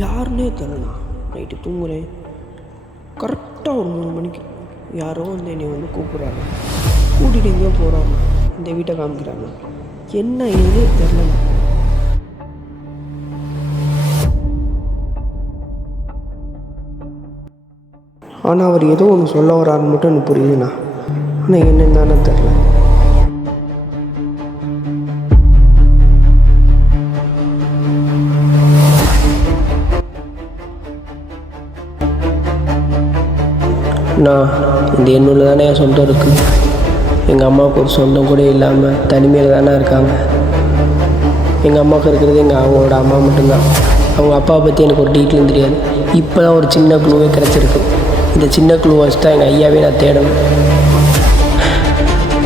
யாருன்னே தெரியலண்ணா. நைட்டு தூங்குறேன், கரெக்டாக ஒரு 3 மணிக்கு யாரோ வந்து என்னை வந்து கூப்பிட்றாங்க, கூட்டிகிட்டு எங்கேயோ போகிறாங்க, இந்த வீட்டை காமிக்கிறாங்க. என்ன ஏதுன்னே தெரிலண்ணா. ஆனால் அவர் ஏதோ ஒன்று சொல்ல வராருன்னு மட்டும் எனக்கு புரியுதுண்ணா. ஆனால் என்னன்னு தானே தெரில. நான் இந்த எண்ணூரில் தானே என் சொந்தம் இருக்குது. எங்கள் அம்மாவுக்கு ஒரு சொந்தம் கூட இல்லாமல் தனிமையில் தானே இருக்காங்க. எங்கள் அம்மாவுக்கு இருக்கிறது அவங்களோட அம்மா மட்டும்தான். அவங்க அப்பாவை பற்றி எனக்கு ஒரு டீட்டெயிலும் தெரியாது. இப்போ தான் ஒரு சின்ன க்ளூவே கிடச்சிருக்கு. இந்த சின்ன க்ளூ வச்சு தான் எங்கள் ஐயாவே நான் தேடணும்.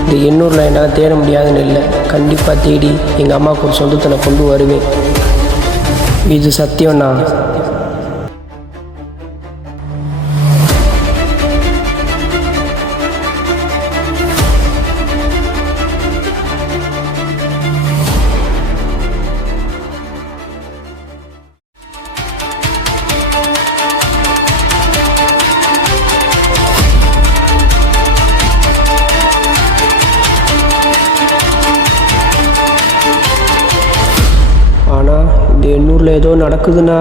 இந்த எண்ணூரில் என்னால் தேட முடியாதுன்னு இல்லை, கண்டிப்பாக தேடி எங்கள் அம்மாவுக்கு ஒரு சொந்தத்தை நான் கொண்டு வருவேன். இது சத்தியம்ண்ணா. ஆனால் இந்த எண்ணூரில் ஏதோ நடக்குதுண்ணா.